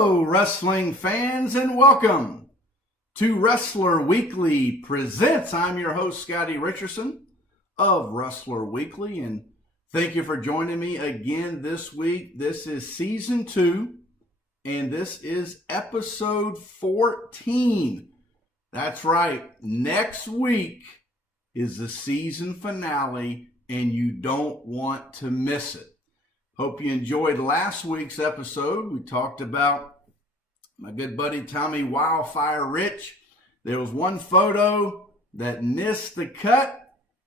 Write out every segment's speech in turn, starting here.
Hello, wrestling fans, and welcome to Wrestler Weekly Presents. I'm your host, Scottie Richardson of Wrestler Weekly, and thank you for joining me again this week. This is Season 2, and this is Episode 14. That's right, next week is the season finale, and you don't want to miss it. Hope you enjoyed last week's episode. We talked about my good buddy Tommy Wildfire Rich. There was one photo that missed the cut,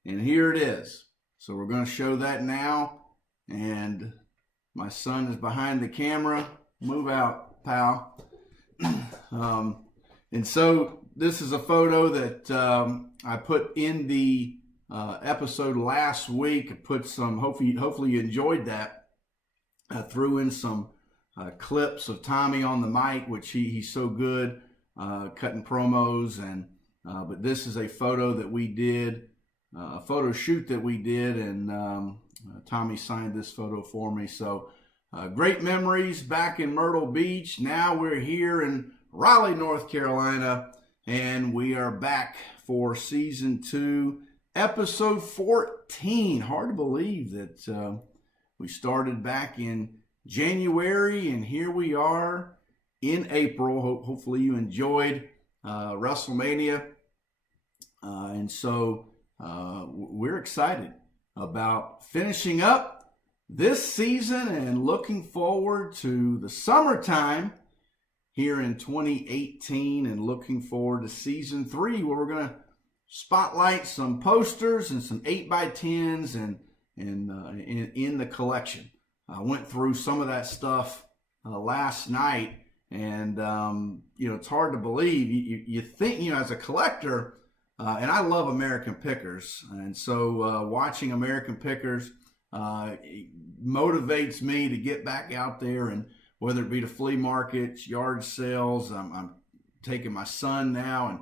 and here it is. So we're going to show that now, and my son is behind the camera. Move out, pal. And so this is a photo that I put in the episode last week. I put some, hopefully you enjoyed that. I threw in some clips of Tommy on the mic, which he's so good cutting promos. And but this is a photo that we did, a photo shoot that we did, and Tommy signed this photo for me. So great memories back in Myrtle Beach. Now we're here in Raleigh, North Carolina, and we are back for Season 2, Episode 14. Hard to believe that we started back in January, and here we are in April. Hopefully you enjoyed WrestleMania. And so we're excited about finishing up this season and looking forward to the summertime here in 2018, and looking forward to Season 3, where we're going to spotlight some posters and some 8x10s and in the collection. I went through some of that stuff last night, and it's hard to believe. You think, as a collector, and I love American Pickers, and so watching American Pickers motivates me to get back out there, and whether it be to flea markets, yard sales. I'm taking my son now and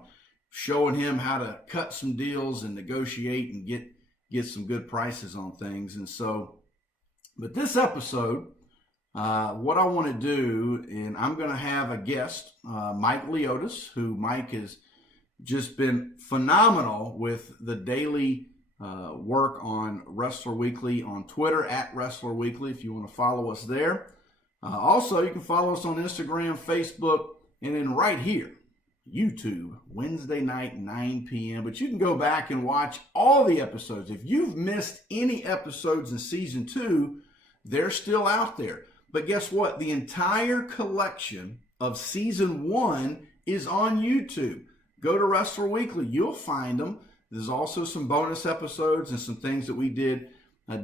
showing him how to cut some deals and negotiate and get some good prices on things. And so, but this episode, what I want to do, and I'm going to have a guest, Mike Leotis, who Mike has just been phenomenal with the daily work on Wrestler Weekly on Twitter, at Wrestler Weekly, if you want to follow us there. Also, you can follow us on Instagram, Facebook, and then right here, YouTube, Wednesday night, 9 p.m. But you can go back and watch all the episodes. If you've missed any episodes in Season 2, they're still out there. But guess what? The entire collection of Season 1 is on YouTube. Go to Wrestler Weekly. You'll find them. There's also some bonus episodes and some things that we did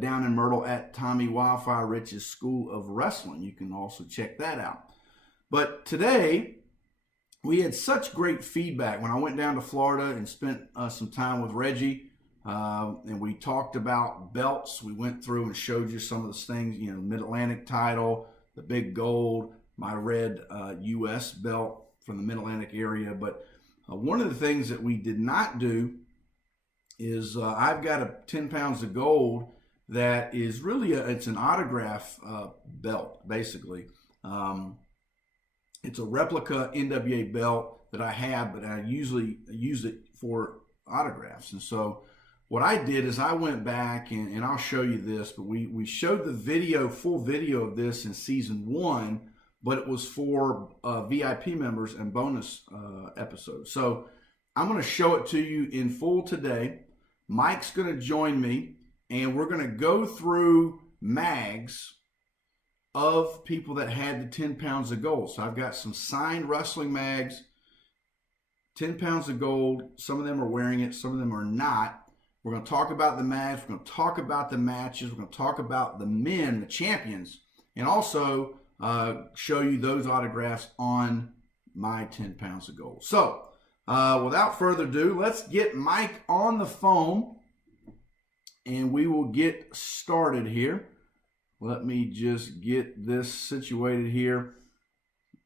down in Myrtle at Tommy Wildfire Rich's School of Wrestling. You can also check that out. But today, we had such great feedback when I went down to Florida and spent some time with Reggie, and we talked about belts. We went through and showed you some of those things, Mid-Atlantic title, the big gold, my red U.S. belt from the Mid-Atlantic area. But one of the things that we did not do is I've got a 10 pounds of gold that is really, it's an autograph belt, basically. It's a replica NWA belt that I have, but I usually use it for autographs. And so what I did is I went back, and I'll show you this, but we showed the full video of this in Season 1, but it was for VIP members and bonus episodes. So I'm going to show it to you in full today. Mike's going to join me, and we're going to go through mags of people that had the 10 pounds of gold. So I've got some signed wrestling mags, 10 pounds of gold. Some of them are wearing it, some of them are not. We're going to talk about the mags, we're going to talk about the matches, we're going to talk about the men, the champions, and also show you those autographs on my 10 pounds of gold. So without further ado, let's get Mike on the phone, and we will get started here. Let me just get this situated here.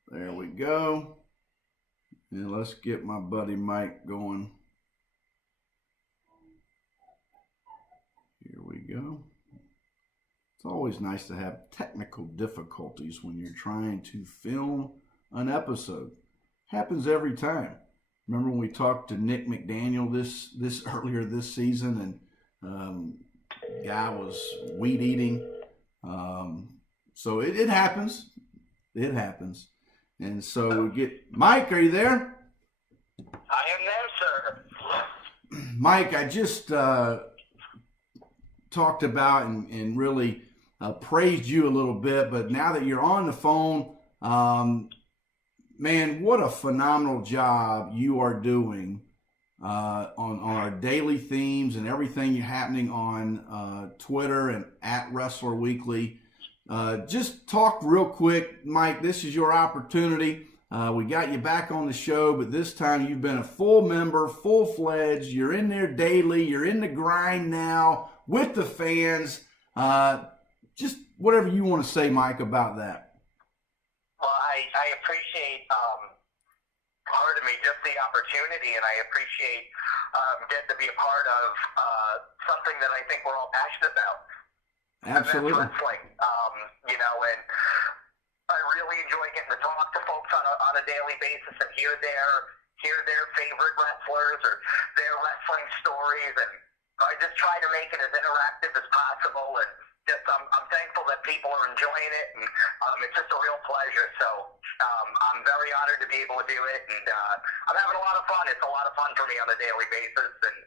There we go. And let's get my buddy Mike going. Here we go. It's always nice to have technical difficulties when you're trying to film an episode. Happens every time. Remember when we talked to Nick McDaniel this earlier this season, and guy was weed eating. So it happens. It happens. And so we get Mike. Are you there? I am there, sir. Mike, I just talked about and really praised you a little bit, but now that you're on the phone, man, what a phenomenal job you are doing on our daily themes and everything happening on Twitter and at Wrestler Weekly. Just talk real quick, Mike. This is your opportunity. We got you back on the show, but this time you've been a full member, full-fledged. You're in there daily. You're in the grind now with the fans. Just whatever you want to say, Mike, about that. Well, I appreciate, pardon me, just the opportunity, and I appreciate getting to be a part of something that I think we're all passionate about. Absolutely. And that's wrestling, and I really enjoy getting to talk to folks on a daily basis and hear their favorite wrestlers or their wrestling stories, and I just try to make it as interactive as possible, and just I'm thankful that people are enjoying it, and it's just a real pleasure. So I'm very honored to be able to do it, and I'm having a lot of fun. It's a lot of fun for me on a daily basis, and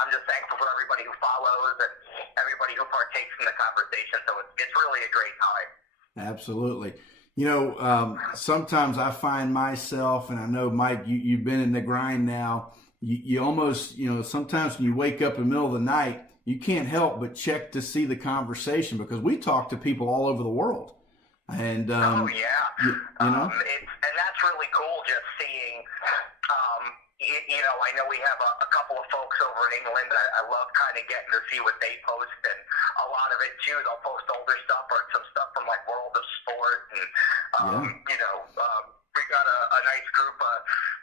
I'm just thankful for everybody who follows and everybody who partakes in the conversation. So it's really a great time. Absolutely. Sometimes I find myself, and I know, Mike, you've been in the grind now, you almost, sometimes when you wake up in the middle of the night, you can't help but check to see the conversation, because we talk to people all over the world. And, oh, yeah. And that's really cool, just seeing, I know we have a couple of folks over in England. I love kind of getting to see what they post, and a lot of it too, they'll post older stuff or some stuff from like World of Sport, and we got a nice group of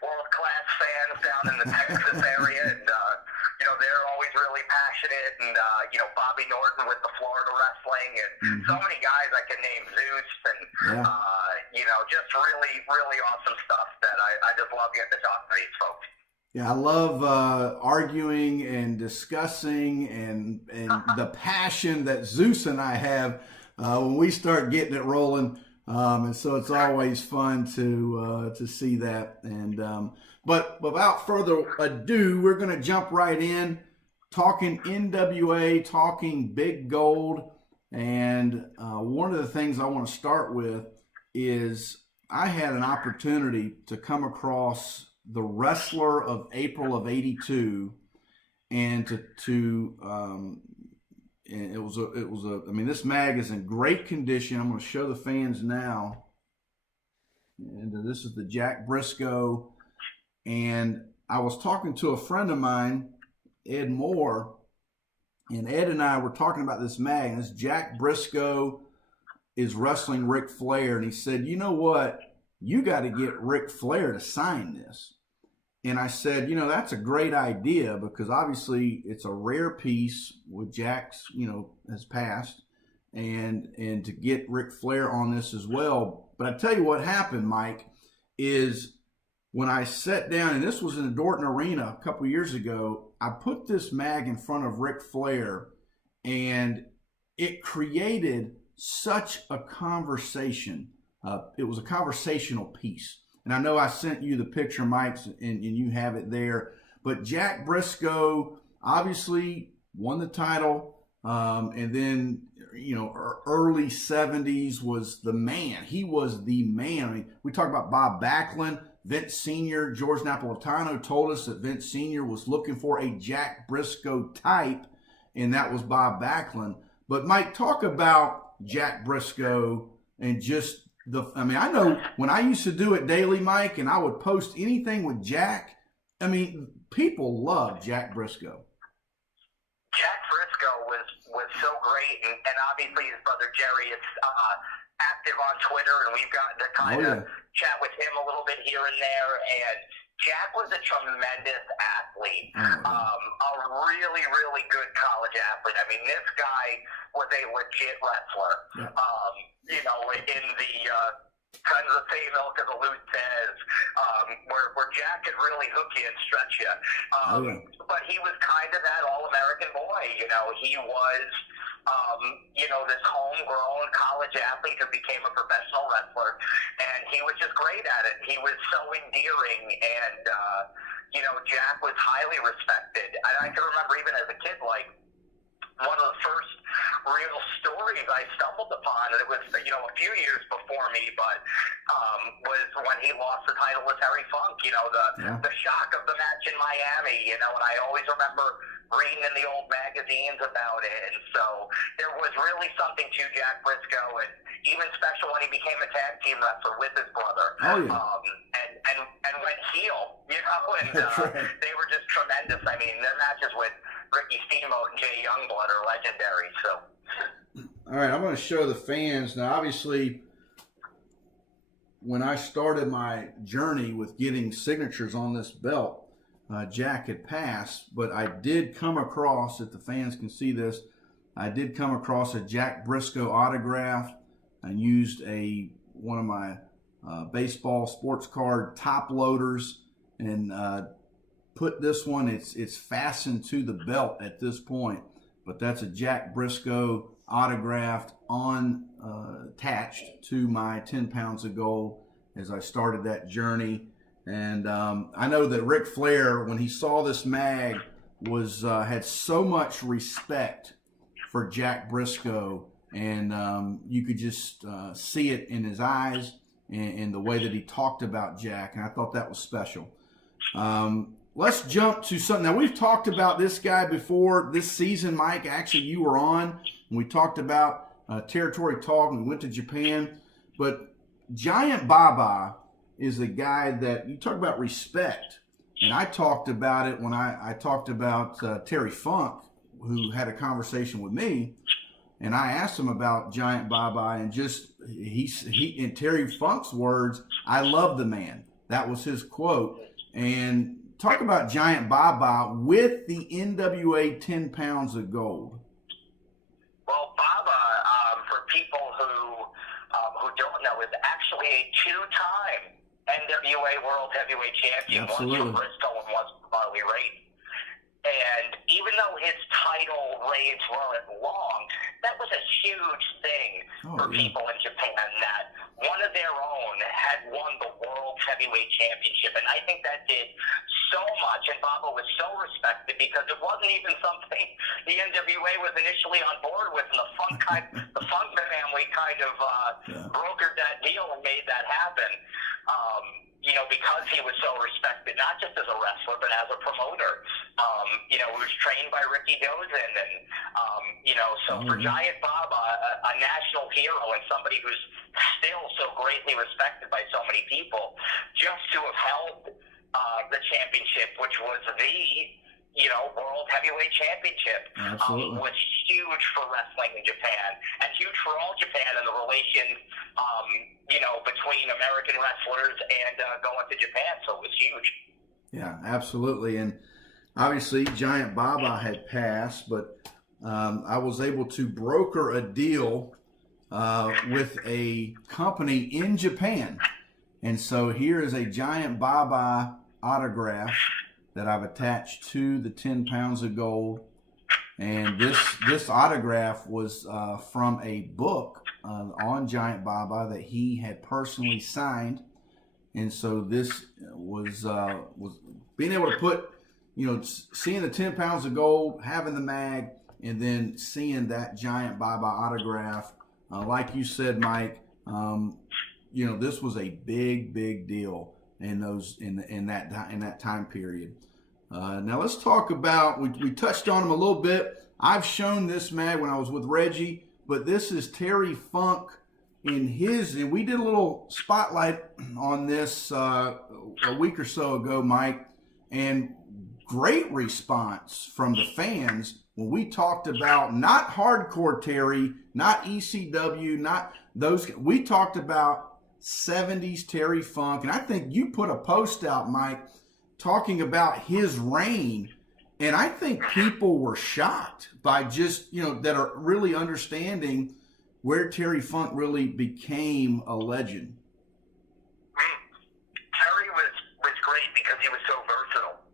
world-class fans down in the Texas area, and they're always really passionate, and Bobby Norton with the Florida wrestling, and so many guys I can name, Zeus, and just really, really awesome stuff that I just love getting to talk to these folks. Yeah, I love arguing and discussing and the passion that Zeus and I have when we start getting it rolling. And so it's always fun to see that. And but without further ado, we're going to jump right in, talking NWA, talking Big Gold. And one of the things I want to start with is I had an opportunity to come across the Wrestler of April of '82, and and it was I mean, this mag is in great condition. I'm going to show the fans now. And this is the Jack Brisco. And I was talking to a friend of mine, Ed Moore, and Ed and I were talking about this mag. And this Jack Brisco is wrestling Ric Flair. And he said, you know what? You got to get Ric Flair to sign this. And I said, that's a great idea, because obviously it's a rare piece with Jack's, has passed, and to get Ric Flair on this as well. But I tell you what happened, Mike, is when I sat down, and this was in the Dorton Arena a couple years ago, I put this mag in front of Ric Flair, and it created such a conversation. It was a conversational piece. And I know I sent you the picture, Mike, and you have it there. But Jack Brisco obviously won the title, and then, early 70s was the man. He was the man. I mean, we talk about Bob Backlund, Vince Sr., George Napolitano told us that Vince Sr. was looking for a Jack Brisco type, and that was Bob Backlund. But, Mike, talk about Jack Brisco and just I know when I used to do it daily, Mike, and I would post anything with Jack, people love Jack Brisco. Jack Brisco was so great, and obviously his brother Jerry is active on Twitter, and we've gotten to kind of chat with him a little bit here and there, and Jack was a tremendous athlete, a really, really good college athlete. I mean, this guy was a legit wrestler. Yeah. In the kind of the same ilk as a Leotis, where Jack could really hook you and stretch you. But he was kind of that all-American boy. He was, this homegrown college athlete who became a professional wrestler, and he was just great at it. He was so endearing, and, Jack was highly respected. I can remember even as a kid, like, one of the first real stories I stumbled upon, and it was, a few years before me, but was when he lost the title with Terry Funk, the shock of the match in Miami, and I always remember reading in the old magazines about it, and so there was really something to Jack Brisco, and even special when he became a tag team wrestler with his brother. And went heel, and they were just tremendous. I mean, their matches with Ricky Steamboat and Jay Youngblood are legendary. So, all right, I'm going to show the fans now. Obviously, when I started my journey with getting signatures on this belt, Jack had passed, but I did come across, if the fans can see this, I did come across a Jack Brisco autograph. I used one of my baseball sports card top loaders and put this one, it's fastened to the belt at this point, but that's a Jack Brisco autographed attached to my 10 pounds of gold as I started that journey. And I know that Ric Flar, when he saw this mag, had so much respect for Jack Brisco, and you could just see it in his eyes and the way that he talked about Jack, and I thought that was special. Let's jump to something. Now, we've talked about this guy before this season, Mike. Actually, you were on, and we talked about Territory Talk, and we went to Japan. But Giant Baba is a guy that you talk about respect, and I talked about it when I talked about Terry Funk, who had a conversation with me, and I asked him about Giant Baba, and just he in Terry Funk's words, "I love the man." That was his quote. And talk about Giant Baba with the NWA 10 pounds of gold. Well, Baba, for people who don't know, is actually a two-time NWA World Heavyweight Champion. Absolutely. Once for Brisco and once for Harley Race. And even though his title reigns weren't long, that was a huge thing for people in Japan, that one of their own had won the World Heavyweight Championship. And I think that did so much, and Baba was so respected because it wasn't even something the NWA was initially on board with, and the Funk family kind of brokered that deal and made that happen. Because he was so respected, not just as a wrestler, but as a promoter. He was trained by Ricky Dozin, and, so for Giant Baba, a national hero and somebody who's still so greatly respected by so many people, just to have held the championship, which was the World Heavyweight Championship, was huge for wrestling in Japan, and huge for all Japan and the relations, between American wrestlers and going to Japan. So it was huge. Yeah, absolutely. And obviously, Giant Baba had passed, but I was able to broker a deal with a company in Japan. And so here is a Giant Baba autograph that I've attached to the 10 pounds of gold. And this autograph was from a book on Giant Baba that he had personally signed. And so this was being able to put, seeing the 10 pounds of gold, having the mag, and then seeing that Giant Baba autograph. Like you said, Mike, this was a big deal in that time period. Now let's talk about, we touched on him a little bit. I've shown this mag when I was with Reggie, but this is Terry Funk and we did a little spotlight on this a week or so ago, Mike, and great response from the fans when we talked about not hardcore Terry, not ECW, not those. We talked about 70s Terry Funk, and I think you put a post out, Mike, talking about his reign, and I think people were shocked by just, that are really understanding where Terry Funk really became a legend.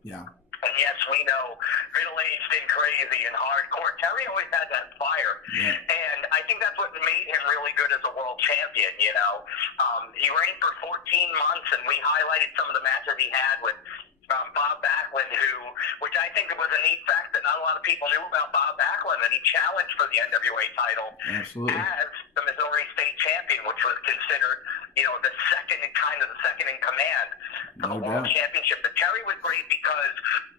Yeah. And yes, we know middle-aged and crazy and hardcore. Terry always had that fire. Yeah. And I think that's what made him really good as a world champion, you know. He reigned for 14 months, and we highlighted some of the matches he had with Bob Backlund, which I think was a neat fact that not a lot of people knew about Bob Backlund, and he challenged for the NWA title. Absolutely. As the Missouri State champion, which was considered, you know, the second in command for the World Championship. But Terry was great because,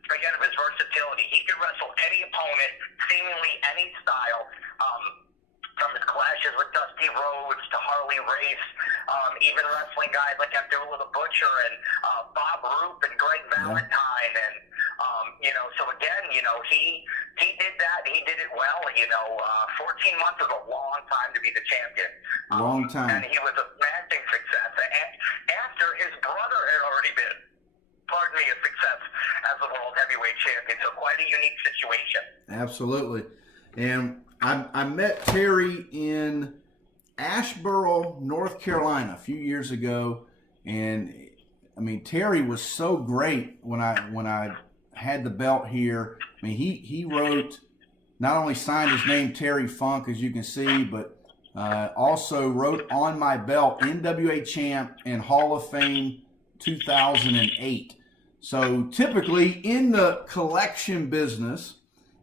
again, of his versatility. He could wrestle any opponent, seemingly any style. From his clashes with Dusty Rhodes to Harley Race, even wrestling guys like Abdullah the Butcher and Bob Roop and Greg Valentine, and you know, so again, you know, he did that. He did it well. You know, 14 months is a long time to be the champion. Long time. And he was a lasting success. And after his brother had already been, a success as the world heavyweight champion. So quite a unique situation. Absolutely. And I met Terry in Asheboro, North Carolina, a few years ago, and I mean Terry was so great when I had the belt here. I mean he wrote, not only signed his name Terry Funk, as you can see, but also wrote on my belt NWA Champ and Hall of Fame 2008. So typically in the collection business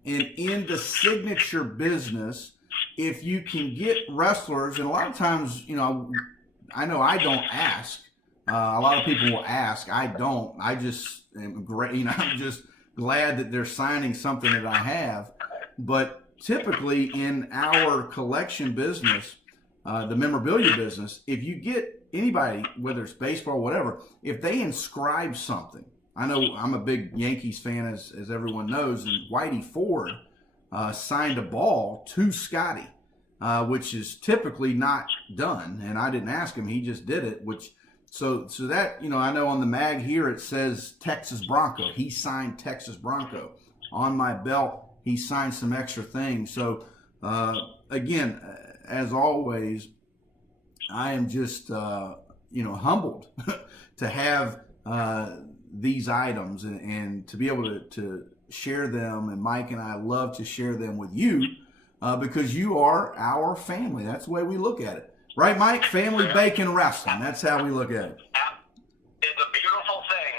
and in the signature business, if you can get wrestlers, and a lot of times, you know I don't ask. A lot of people will ask. I don't. I just am great. You know, I'm just glad that they're signing something that I have. But typically in our collection business, the memorabilia business, if you get anybody, whether it's baseball or whatever, if they inscribe something, I know I'm a big Yankees fan, as everyone knows, and Whitey Ford signed a ball to Scottie, which is typically not done, and I didn't ask him; he just did it. So that, you know, I know on the mag here it says Texas Bronco. He signed Texas Bronco. On my belt, he signed some extra things. So again, as always, I am just humbled to have these items and to be able to share them, and Mike and I love to share them with you because you are our family. That's the way we look at it. Right, Mike? Family Bacon Wrestling. That's how we look at it. It's a beautiful thing.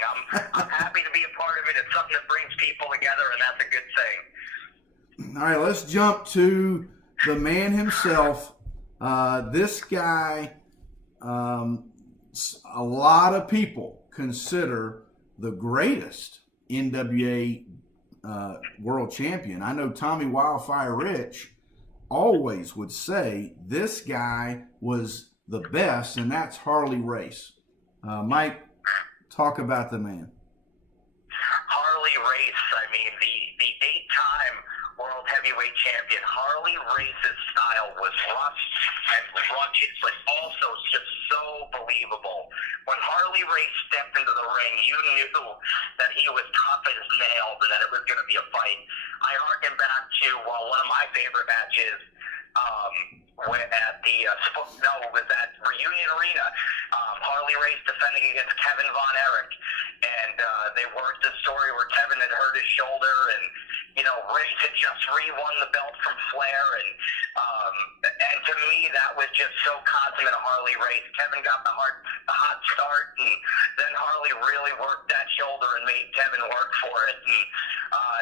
I'm happy to be a part of it. It's something that brings people together, and that's a good thing. All right, let's jump to the man himself. This guy, a lot of people consider the greatest NWA world champion. I know Tommy Wildfire Rich always would say this guy was the best, and that's Harley Race. Mike, talk about the man. Harley Race, I mean, the 8-time world heavyweight champion. Harley Race's style was rough and rugged, but also just so believable. When Harley Race stepped into the ring, you knew that he was tough as nails and that it was going to be a fight. I harken back to one of my favorite matches it was at Reunion Arena. Harley Race defending against Kerry Von Erich, and they worked the story where Kevin had hurt his shoulder, and you know Race had just re-won the belt from Flair, and to me that was just so consummate of Harley Race. Kevin got the hot start, and then Harley really worked that shoulder and made Kevin work for it. And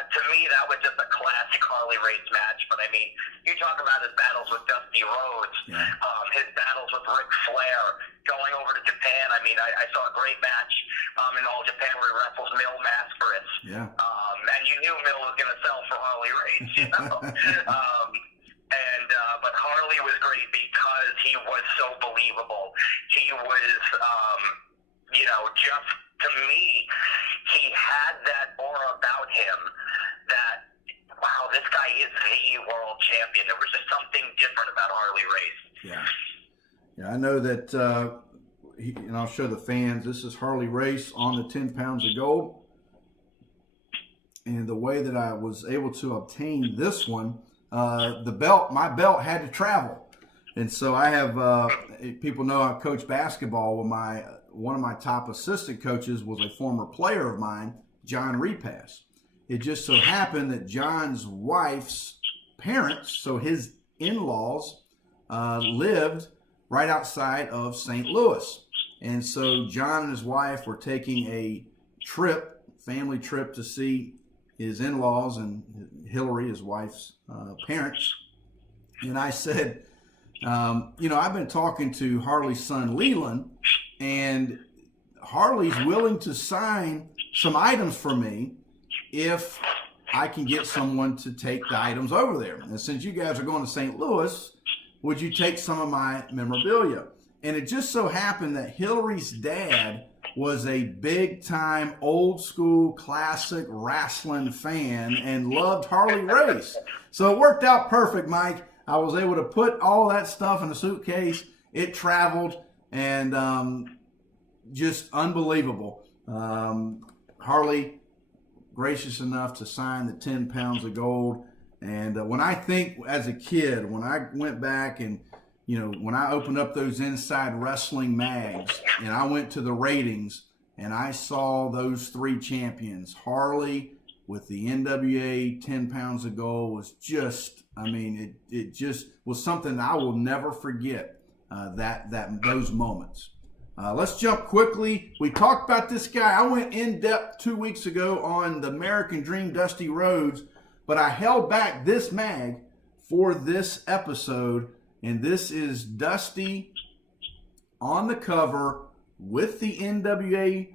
to me that was just a classic Harley Race match. But I mean, you talk about his battles with Dusty Rhodes, his battles with Ric Flair, going over to Japan. I mean, I saw a great match in All Japan where he wrestles Mil Mascaris. Yeah. And you knew Mil was going to sell for Harley Race, you know. But Harley was great because he was so believable. He was, just to me, he had that aura about him that, wow, this guy is the world champion. There was just something different about Harley Race. Yeah, I know that, and I'll show the fans, this is Harley Race on the 10 pounds of gold. And the way that I was able to obtain this one, my belt had to travel. And so I have, people know I coach basketball. One of my top assistant coaches was a former player of mine, John repass. It just so happened that John's wife's parents, so his in-laws, lived right outside of St. Louis. And so John and his wife were taking a trip, family trip, to see his in-laws and Hillary, his wife's parents. And I said, I've been talking to Harley's son Leland, and Harley's willing to sign some items for me if I can get someone to take the items over there. And since you guys are going to St. Louis, would you take some of my memorabilia? And it just so happened that Hillary's dad was a big-time, old-school, classic wrestling fan and loved Harley Race. So it worked out perfect, Mike. I was able to put all that stuff in a suitcase. It traveled, and just unbelievable. Harley, gracious enough to sign the 10 pounds of gold. And when I think as a kid, when I went back and, when I opened up those Inside Wrestling mags and I went to the ratings and I saw those three champions, Harley with the NWA 10 pounds of gold was just, it just was something I will never forget, those moments. Let's jump quickly. We talked about this guy. I went in depth 2 weeks ago on the American Dream, Dusty Rhodes, but I held back this mag for this episode, and this is Dusty on the cover with the NWA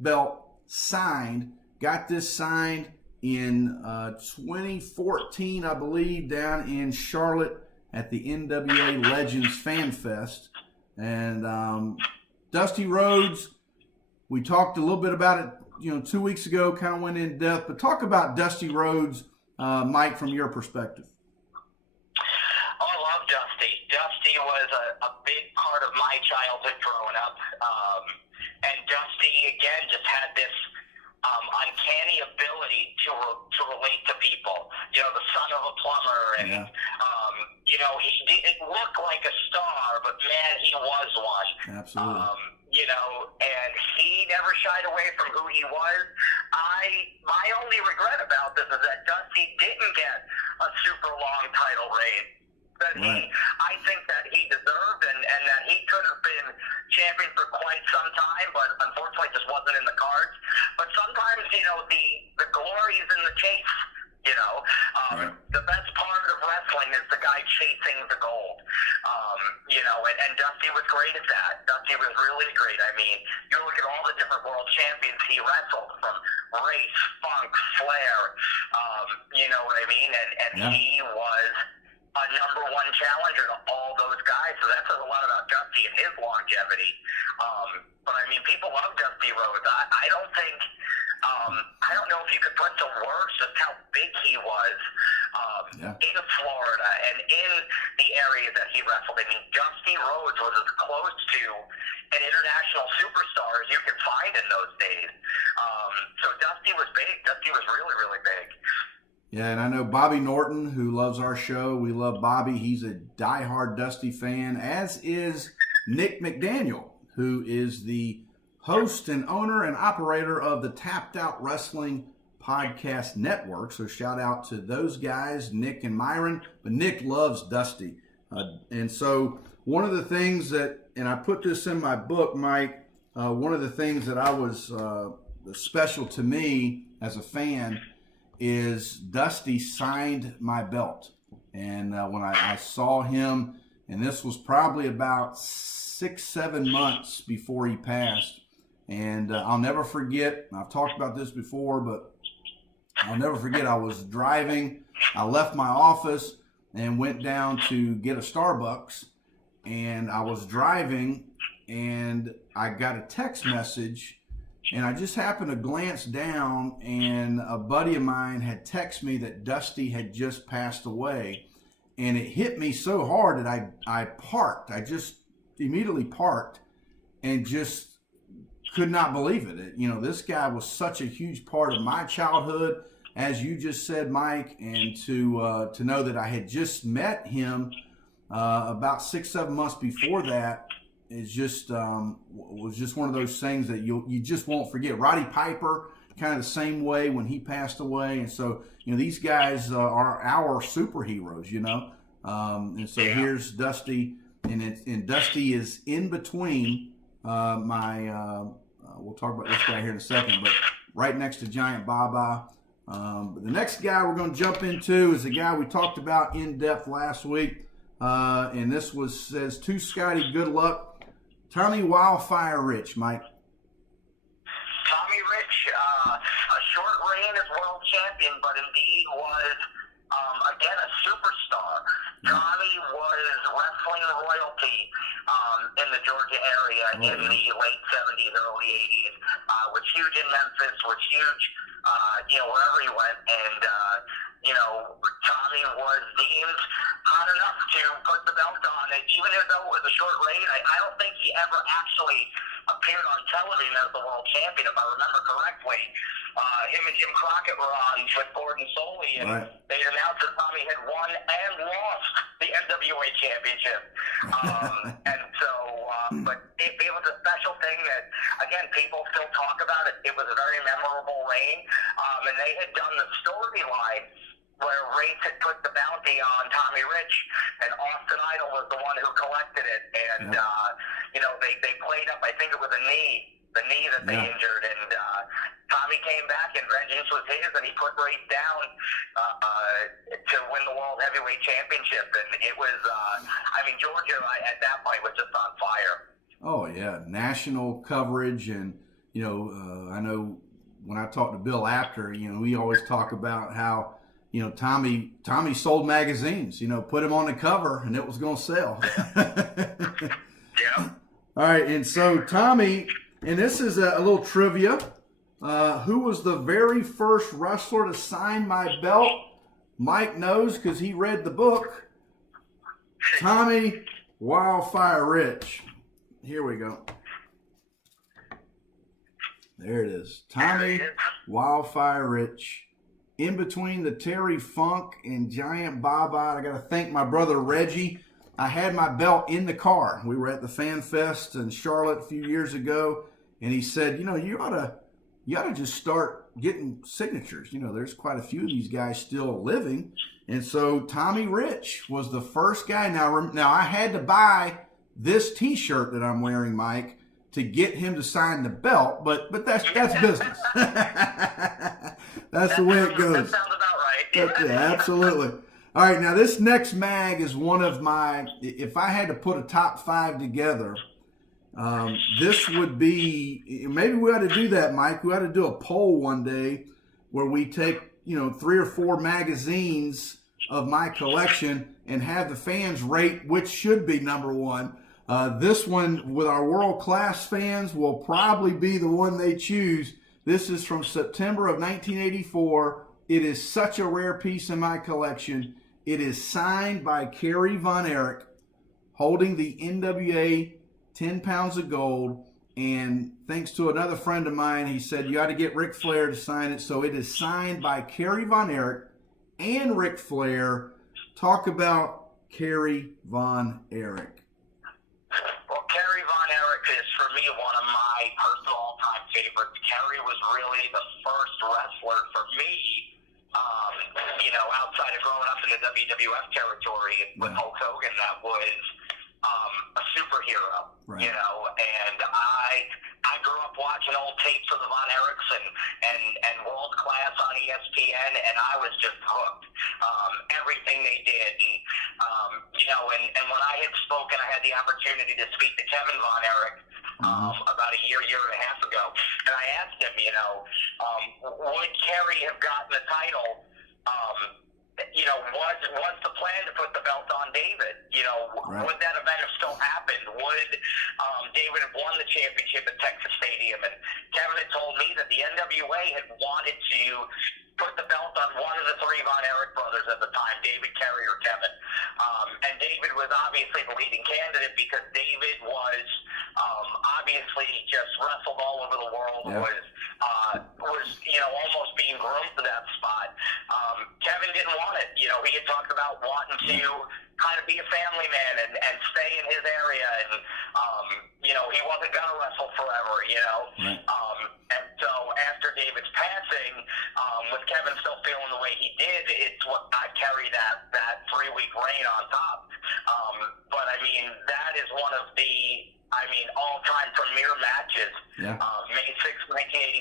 belt signed. Got this signed in 2014, I believe, down in Charlotte at the NWA Legends Fan Fest. And Dusty Rhodes, we talked a little bit about it, 2 weeks ago, kind of went in depth, but talk about Dusty Rhodes, Mike, from your perspective. Oh, I love Dusty. Dusty was a big part of my childhood growing up. And Dusty, again, just had this uncanny ability to relate to people. The son of a plumber, and he didn't look like a star, but man, he was one. Absolutely. And he never shied away from who he was. My only regret about this is that Dusty didn't get a super long title reign that I think that he deserved, and that he could have been champion for quite some time, but unfortunately just wasn't in the cards. But sometimes, the glory is in the chase. The best part of wrestling is the guy chasing the gold. And Dusty was great at that. Dusty was really great. You look at all the different world champions he wrestled, from Race, Funk, Flair, you know what I mean? And he was a number one challenger to all those guys. So that says a lot about Dusty and his longevity. But people love Dusty Rhodes. I don't think, I don't know if you could put to words just how big he was in Florida and in the area that he wrestled. Dusty Rhodes was as close to an international superstar as you could find in those days. So Dusty was big. Dusty was really, really big. Yeah, and I know Bobby Norton, who loves our show. We love Bobby. He's a diehard Dusty fan, as is Nick McDaniel, who is the host and owner and operator of the Tapped Out Wrestling Podcast Network. So shout out to those guys, Nick and Myron. But Nick loves Dusty. And so one of the things that, and I put this in my book, Mike, one of the things that I was special to me as a fan is Dusty signed my belt. And when I saw him, and this was probably about 6-7 months before he passed, and I'll never forget, I've talked about this before, but I'll never forget, I was driving, I left my office and went down to get a Starbucks, and I was driving and I got a text message, and I just happened to glance down, and a buddy of mine had texted me that Dusty had just passed away. And it hit me so hard that I parked. I just immediately parked and just could not believe it. This guy was such a huge part of my childhood, as you just said, Mike, and to know that I had just met him about 6-7 months before that is just was just one of those things that you just won't forget. Roddy Piper, kind of the same way when he passed away. And so, you know, these guys are our superheroes, you know. And so here's Dusty, and Dusty is in between we'll talk about this guy here in a second, but right next to Giant Baba. But the next guy we're going to jump into is the guy we talked about in depth last week. And this says to Scottie, good luck. Tommy Wildfire Rich, Mike. Tommy Rich, a short reign as world champion, but indeed was, again, a superstar. Tommy was wrestling royalty in the Georgia area in the late 70s, early 80s. Was huge in Memphis, was huge, wherever he went. And, Tommy was deemed hot enough to put the belt on. And even though it was a short reign, I don't think he ever actually appeared on television as the world champion, if I remember correctly. Him and Jim Crockett were on with Gordon Soley, and they announced that Tommy had won and lost the NWA championship. And so, but it was a special thing that, again, people still talk about it. It was a very memorable reign, and they had done the storyline where Race had put the bounty on Tommy Rich, and Austin Idol was the one who collected it. And, they played up, I think it was the knee that they injured, and Tommy came back, and vengeance was his, and he put Race down to win the World Heavyweight Championship. And it was, Georgia at that point was just on fire. Oh, yeah, national coverage, and, I know when I talk to Bill Apter, we always talk about how, Tommy sold magazines, put him on the cover and it was going to sell. Yeah. All right. And so Tommy, and this is a little trivia. Who was the very first wrestler to sign my belt? Mike knows because he read the book. Tommy Wildfire Rich. Here we go. There it is. Tommy Wildfire Rich. In between the Terry Funk and Giant Baba, I got to thank my brother Reggie. I had my belt in the car. We were at the Fan Fest in Charlotte a few years ago, and he said, you ought to just start getting signatures. There's quite a few of these guys still living. And so Tommy Rich was the first guy. Now I had to buy this T-shirt that I'm wearing, Mike, to get him to sign the belt, but that's business. That's the way it goes. That sounds about right. Yeah, absolutely. All right, now this next mag is one of my, if I had to put a top 5 together, this would be, maybe we ought to do that, Mike. We ought to do a poll one day where we take, 3 or 4 magazines of my collection and have the fans rate which should be number 1. This one, with our world-class fans, will probably be the one they choose. This is from September of 1984. It is such a rare piece in my collection. It is signed by Kerry Von Erich, holding the NWA 10 pounds of gold. And thanks to another friend of mine, he said, you got to get Ric Flair to sign it. So it is signed by Kerry Von Erich and Ric Flair. Talk about Kerry Von Erich. Well, Kerry Von Erich is, for me, one of my personal all-time favorites. Kerry was really the first wrestler for me, outside of growing up in the WWF territory with Hulk Hogan, that was a superhero, right. And I grew up watching old tapes of the Von Erichs and World Class on ESPN, and I was just hooked. Everything they did, and when I had spoken, I had the opportunity to speak to Kevin Von Erich about a year and a half ago, and I asked him, would Kerry have gotten the title? Was the plan to put the belt on David? Right. Would that event have still happened? Would David have won the championship at Texas Stadium? And Kevin had told me that the NWA had wanted to put the belt on one of the 3 Von Erich brothers at the time, David, Kerry, or Kevin. And David was obviously the leading candidate because David was obviously just wrestled all over the world, was almost being groomed for that spot. Kevin didn't want it. He had talked about wanting to kind of be a family man and stay in his area, and he wasn't going to wrestle forever, Right. And so after David's passing, with Kevin still feeling the way he did, it's what I carry that 3-week reign on top. But I mean, that is one of the all-time premier matches. Yeah. May 6th,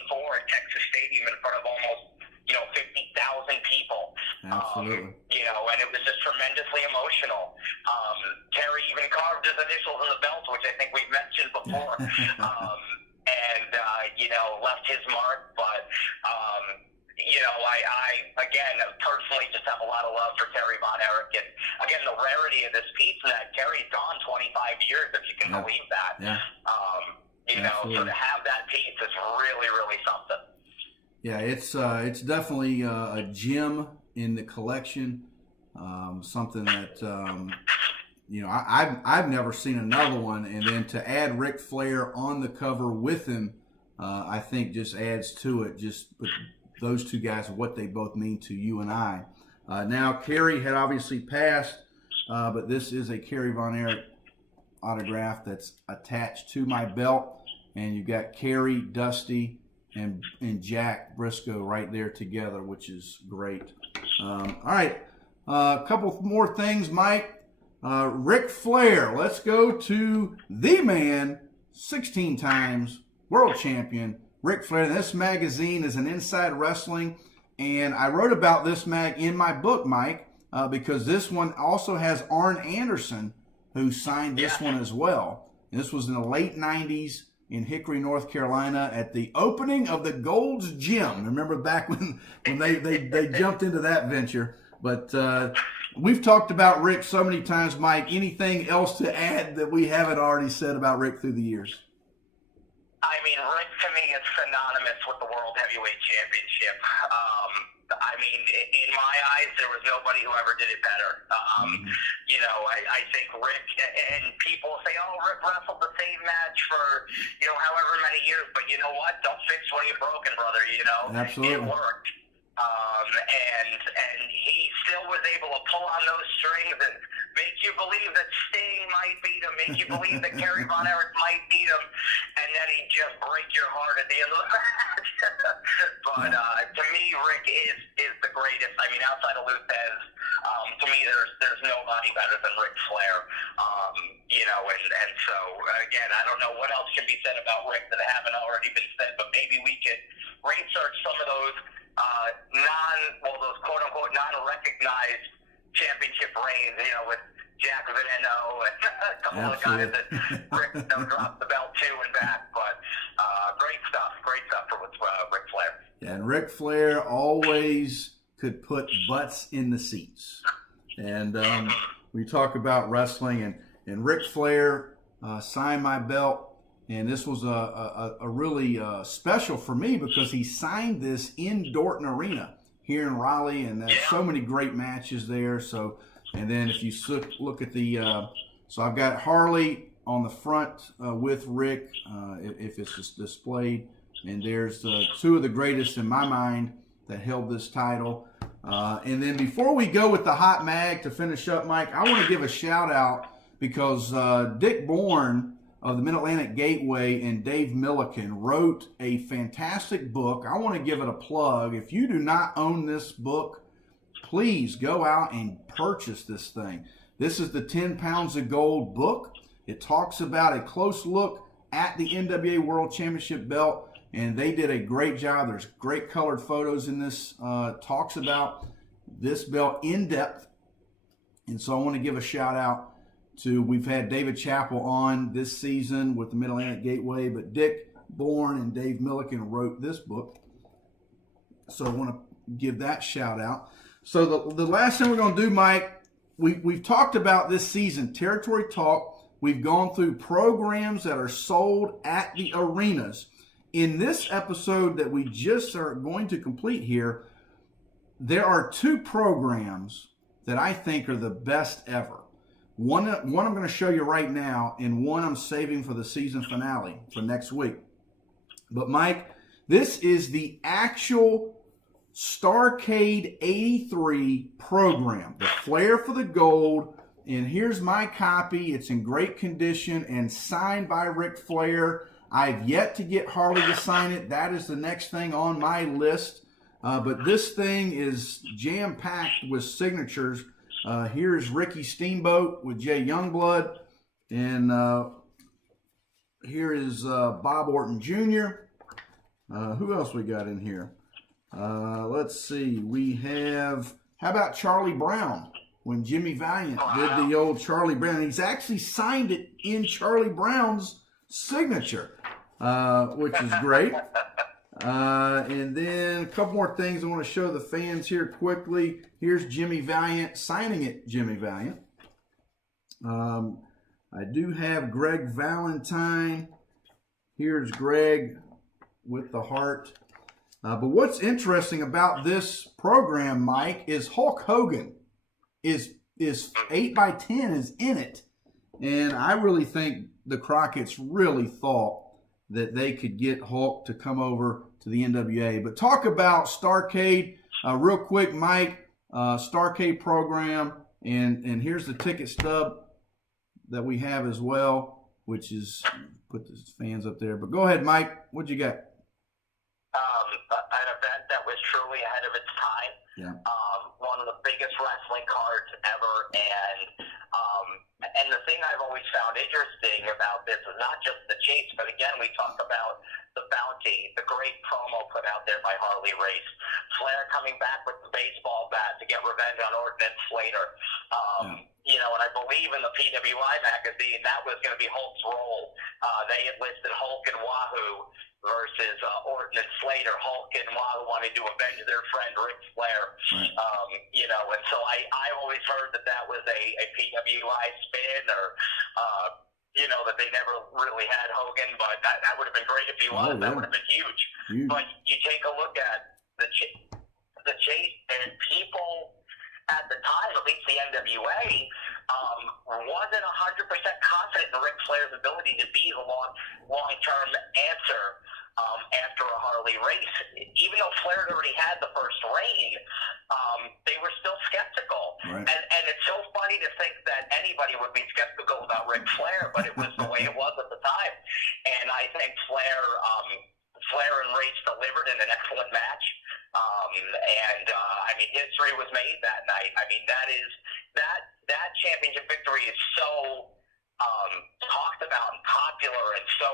1984 at Texas Stadium in front of almost 50,000 people. Absolutely. And it was just tremendously emotional. Terry even carved his initials on the belt, which I think we've mentioned before. And left his mark. But, I again, personally just have a lot of love for Kerry Von Erich. And, again, the rarity of this piece that Kerry's gone 25 years, if you can believe that. Yeah. So to have that piece is really, really something. Yeah, it's definitely a gem in the collection. Something that I've never seen another one, and then to add Ric Flair on the cover with him, I think just adds to it. Just those two guys, what they both mean to you and I. Now, Kerry had obviously passed, but this is a Kerry Von Erich autograph that's attached to my belt, and you've got Kerry, Dusty, and Jack Brisco right there together, which is great. All right, a couple more things, Mike. Ric Flair, let's go to the man, 16 times world champion, Ric Flair. This magazine is an Inside Wrestling, and I wrote about this mag in my book, Mike, because this one also has Arn Anderson, who signed this one as well. And this was in the late 90s in Hickory, North Carolina, at the opening of the Gold's Gym. Remember back when they jumped into that venture. But we've talked about Rick so many times, Mike. Anything else to add that we haven't already said about Rick through the years? I mean, Rick to me is synonymous with the World Heavyweight Championship. In my eyes, there was nobody who ever did it better. I think Rick, and people say, oh, Rick wrestled the same match for, however many years. But you know what? Don't fix what you've broken, brother. Absolutely. It worked. And he still was able to pull on those strings and make you believe that Sting might beat him, make you believe that Kerry Von Erich might beat him, and then he'd just break your heart at the end of the match. But to me, Rick is the greatest. I mean, outside of Luthez, to me, there's nobody better than Ric Flair. And so, again, I don't know what else can be said about Rick that haven't already been said, but maybe we could research some of those those quote-unquote non-recognized championship reigns, with Jack Veneno and a couple of guys that Rick dropped the belt to and back. But great stuff for Ric Flair. Yeah, and Ric Flair always could put butts in the seats. And we talk about wrestling, and Ric Flair signed my belt. And this was a really special for me because he signed this in Dorton Arena here in Raleigh, and there's so many great matches there. So, and then if you look at the, so I've got Harley on the front with Rick, if it's just displayed, and there's two of the greatest in my mind that held this title. And then before we go with the hot mag to finish up, Mike, I want to give a shout out because Dick Bourne of the Mid-Atlantic Gateway and Dave Milliken wrote a fantastic book. I want to give it a plug. If you do not own this book, please go out and purchase this thing. This is the 10 Pounds of Gold book. It talks about a close look at the NWA World Championship belt, and they did a great job. There's great colored photos in this. Talks about this belt in depth. And so I want to give a shout out to, we've had David Chappell on this season with the Mid-Atlantic Gateway, but Dick Bourne and Dave Milliken wrote this book. So I want to give that shout out. So the last thing we're going to do, Mike, we've talked about this season, Territory Talk. We've gone through programs that are sold at the arenas. In this episode that we just are going to complete here, there are two programs that I think are the best ever. One I'm going to show you right now, and one I'm saving for the season finale for next week. But Mike, this is the actual Starrcade 83 program, the Flair for the Gold. And here's my copy. It's in great condition and signed by Ric Flair. I've yet to get Harley to sign it. That is the next thing on my list. But this thing is jam-packed with signatures. Here's Ricky Steamboat with Jay Youngblood. And here is Bob Orton Jr. Who else we got in here? Let's see. We have, how about Charlie Brown? When Jimmy Valiant did the old Charlie Brown. He's actually signed it in Charlie Brown's signature, which is great. And then a couple more things I want to show the fans here quickly. Here's Jimmy Valiant signing it, Jimmy Valiant. I do have Greg Valentine. Here's Greg with the heart. But what's interesting about this program, Mike, is Hulk Hogan is 8x10 is in it. And I really think the Crockett's really thought that they could get Hulk to come over to the NWA. But talk about Starrcade real quick, Mike. Starrcade program, and here's the ticket stub that we have as well, which is, put the fans up there. But go ahead, Mike. What'd you got? An event that was truly ahead of its time. Yeah. One of the biggest wrestling cards ever, and the thing I've always found interesting about this is not just the chase, but again, we talk about the bounty, the great promo put out there by Harley Race, Flair coming back with the baseball bat to get revenge on Orton and Slater. You know, and I believe in the PWI magazine that was going to be Hulk's role. They had listed Hulk and Wahoo versus Orton and Slater. Hulk and Wahoo wanted to avenge their friend Ric Flar. Right. You know, and so I always heard that was a PWI spin, or you know, that they never really had Hogan, but that would have been great if he was. That would have been huge. But you take a look at the chase, and people at the time, at least the NWA, wasn't 100% confident in Ric Flair's ability to be the long-term answer after a Harley Race. Even though Flair already had the first reign, they were still skeptical. Right. And it's so funny to think that anybody would be skeptical about Ric Flair, but it was the way it was at the time. And I think Flair and Race delivered in an excellent match. I mean, history was made that night. I mean, that championship victory is so talked about and popular and so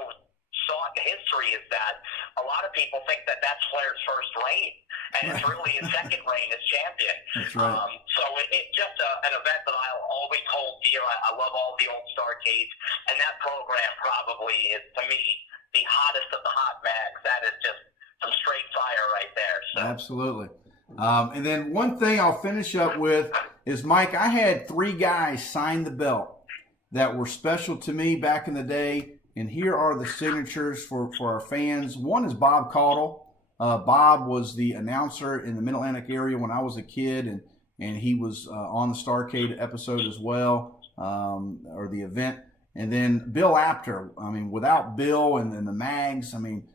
sought in history, is that a lot of people think that that's Flair's first reign, and it's really his second reign as champion. That's right. So it's just an event that I'll always hold dear. I love all the old Starrcades, and that program probably is, to me, the hottest of the hot mags. That is just some straight fire right there. So. Absolutely. And then one thing I'll finish up with is, Mike, I had 3 guys sign the belt that were special to me back in the day, and here are the signatures for our fans. One is Bob Caudle. Bob was the announcer in the Mid-Atlantic area when I was a kid, and he was on the Starrcade episode as well, or the event. And then Bill Apter. I mean, without Bill and the mags, I mean,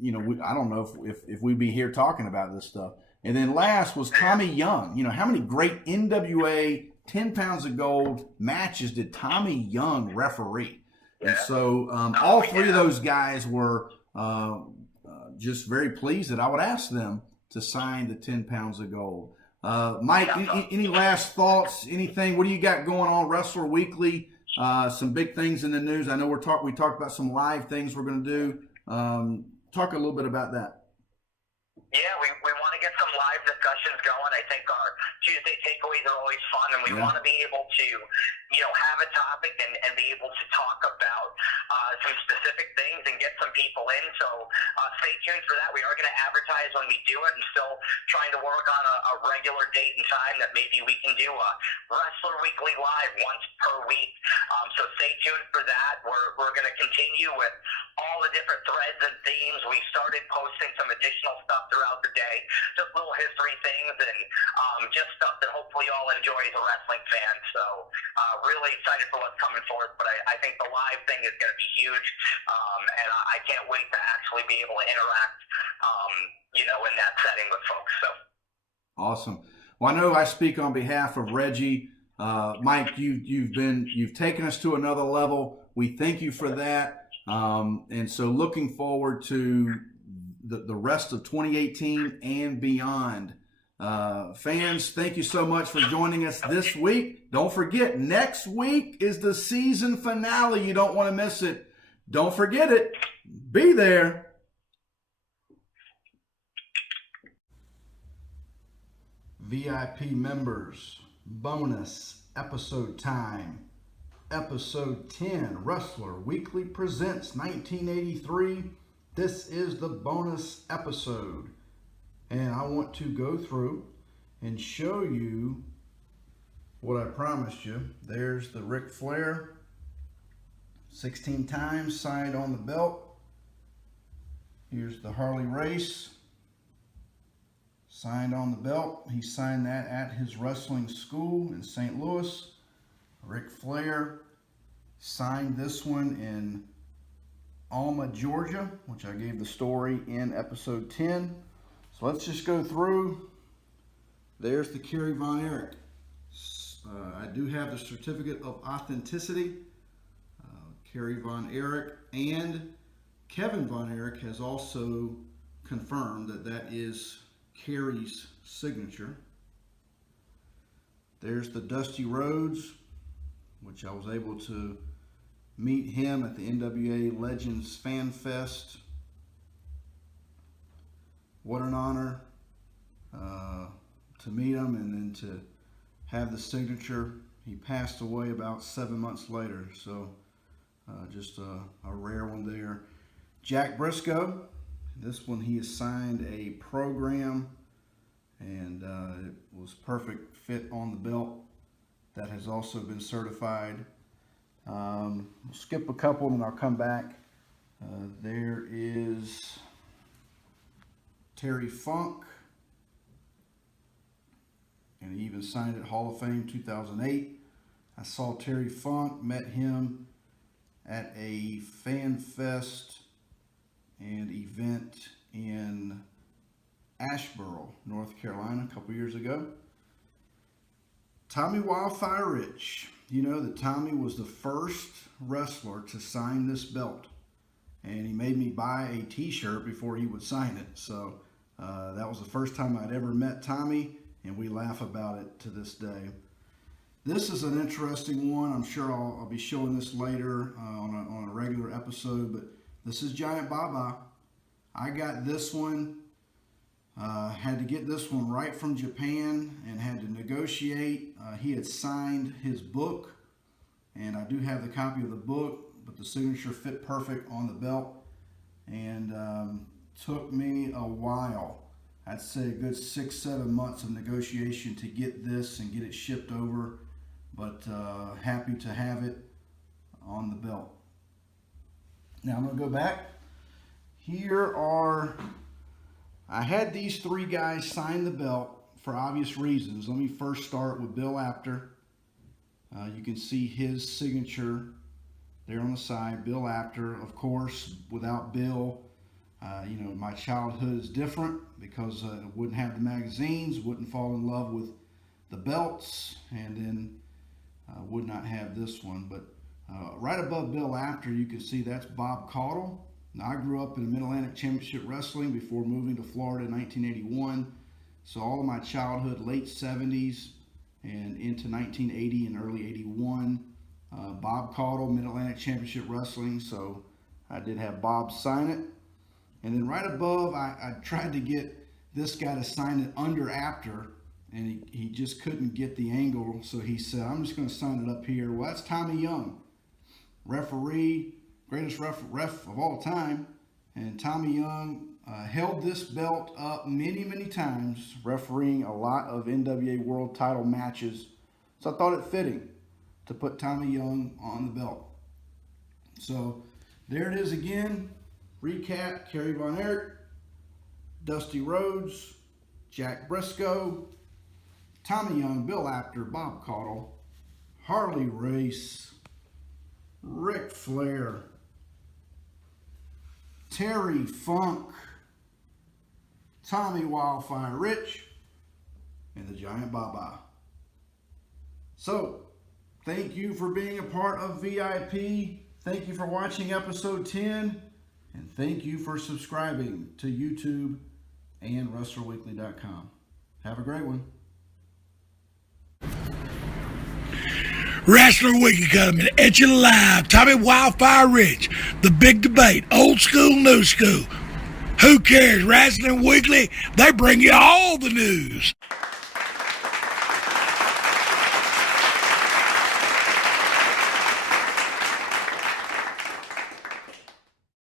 you know, I don't know if we'd be here talking about this stuff. And then last was Tommy Young. You know, how many great NWA 10 pounds of gold matches did Tommy Young referee? And so all 3 of those guys were just very pleased that I would ask them to sign the 10 pounds of gold. Mike, any last thoughts? Anything? What do you got going on, Wrestler Weekly? Some big things in the news. I know we talked about some live things we're going to do. Talk a little bit about that. Yeah, we want to get some live discussions going. I think our Tuesday takeaways are always fun, and we want to be able to, you know, have a topic and be able to talk about some specific things and get some people in. So stay tuned for that. We are going to advertise when we do it, and still trying to work on a regular date and time that maybe we can do a Wrestler Weekly Live once per week. So stay tuned for that. We're going to continue with all the different threads and themes. We started posting some additional stuff throughout the day, just little history things, and just stuff that hopefully you all enjoy as a wrestling fan. So really excited for what's coming forth, but I think the live thing is going to be huge, and I can't wait to actually be able to interact, you know, in that setting with folks. So awesome. Well, I know I speak on behalf of Reggie. Mike, you've taken us to another level. We thank you for that. And so looking forward to the rest of 2018 and beyond. Fans, thank you so much for joining us this week. Don't forget, next week is the season finale. You don't want to miss it. Don't forget it. Be there. VIP members, bonus episode time. Episode 10, Wrestler Weekly presents 1983. This is the bonus episode. And I want to go through and show you what I promised you. There's the Ric Flar, 16 times signed on the belt. Here's the Harley Race, signed on the belt. He signed that at his wrestling school in St. Louis. Ric Flar signed this one in Alma, Georgia, which I gave the story in episode 10. So let's just go through. There's the Kerry Von Erich. I do have the certificate of authenticity. Kerry Von Erich and Kevin Von Erich has also confirmed that that is Kerry's signature. There's the Dusty Rhodes, which I was able to meet him at the NWA Legends Fan Fest. What an honor to meet him and then to have the signature. He passed away about 7 months later, so just a rare one there. Jack Brisco, this one he has signed a program, and it was perfect fit on the belt. That has also been certified. We'll skip a couple and I'll come back. There is Terry Funk, and he even signed at Hall of Fame 2008. I saw Terry Funk, met him at a fan fest and event in Asheboro, North Carolina, a couple years ago. Tommy Wildfire Rich. You know that Tommy was the first wrestler to sign this belt, and he made me buy a t-shirt before he would sign it. So that was the first time I'd ever met Tommy, and we laugh about it to this day. This is an interesting one. I'm sure I'll be showing this later on a regular episode, but this is Giant Baba. I got this one. Had to get this one right from Japan and had to negotiate. He had signed his book, and I do have the copy of the book, but the signature fit perfect on the belt, and took me a while. I'd say a good 6-7 months of negotiation to get this and get it shipped over, but happy to have it on the belt. Now I'm going to go back. Here are... I had these three guys sign the belt for obvious reasons. Let me first start with Bill Apter. You can see his signature there on the side. Bill Apter, of course. Without Bill, my childhood is different because I wouldn't have the magazines, wouldn't fall in love with the belts, and then would not have this one. But right above Bill Apter, you can see that's Bob Caudle. Now, I grew up in the Mid-Atlantic Championship Wrestling before moving to Florida in 1981. So all of my childhood, late 70s and into 1980 and early 81. Bob Caudle, Mid-Atlantic Championship Wrestling. So I did have Bob sign it. And then right above, I tried to get this guy to sign it under Apter, and he just couldn't get the angle. So he said, I'm just going to sign it up here. Well, that's Tommy Young, referee, greatest ref of all time. And Tommy Young held this belt up many, many times, refereeing a lot of NWA World Title matches. So I thought it fitting to put Tommy Young on the belt. So there it is again. Recap: Kerry Von Erich, Dusty Rhodes, Jack Brisco, Tommy Young, Bill Apter, Bob Caudle, Harley Race, Ric Flar, Terry Funk, Tommy Wildfire Rich, and the Giant Baba. So, thank you for being a part of VIP. Thank you for watching episode 10, and thank you for subscribing to YouTube and WrestlerWeekly.com. Have a great one. Wrestler Weekly coming at you live. Tommy Wildfire Rich. The big debate. Old school, new school. Who cares? Wrestling Weekly, they bring you all the news.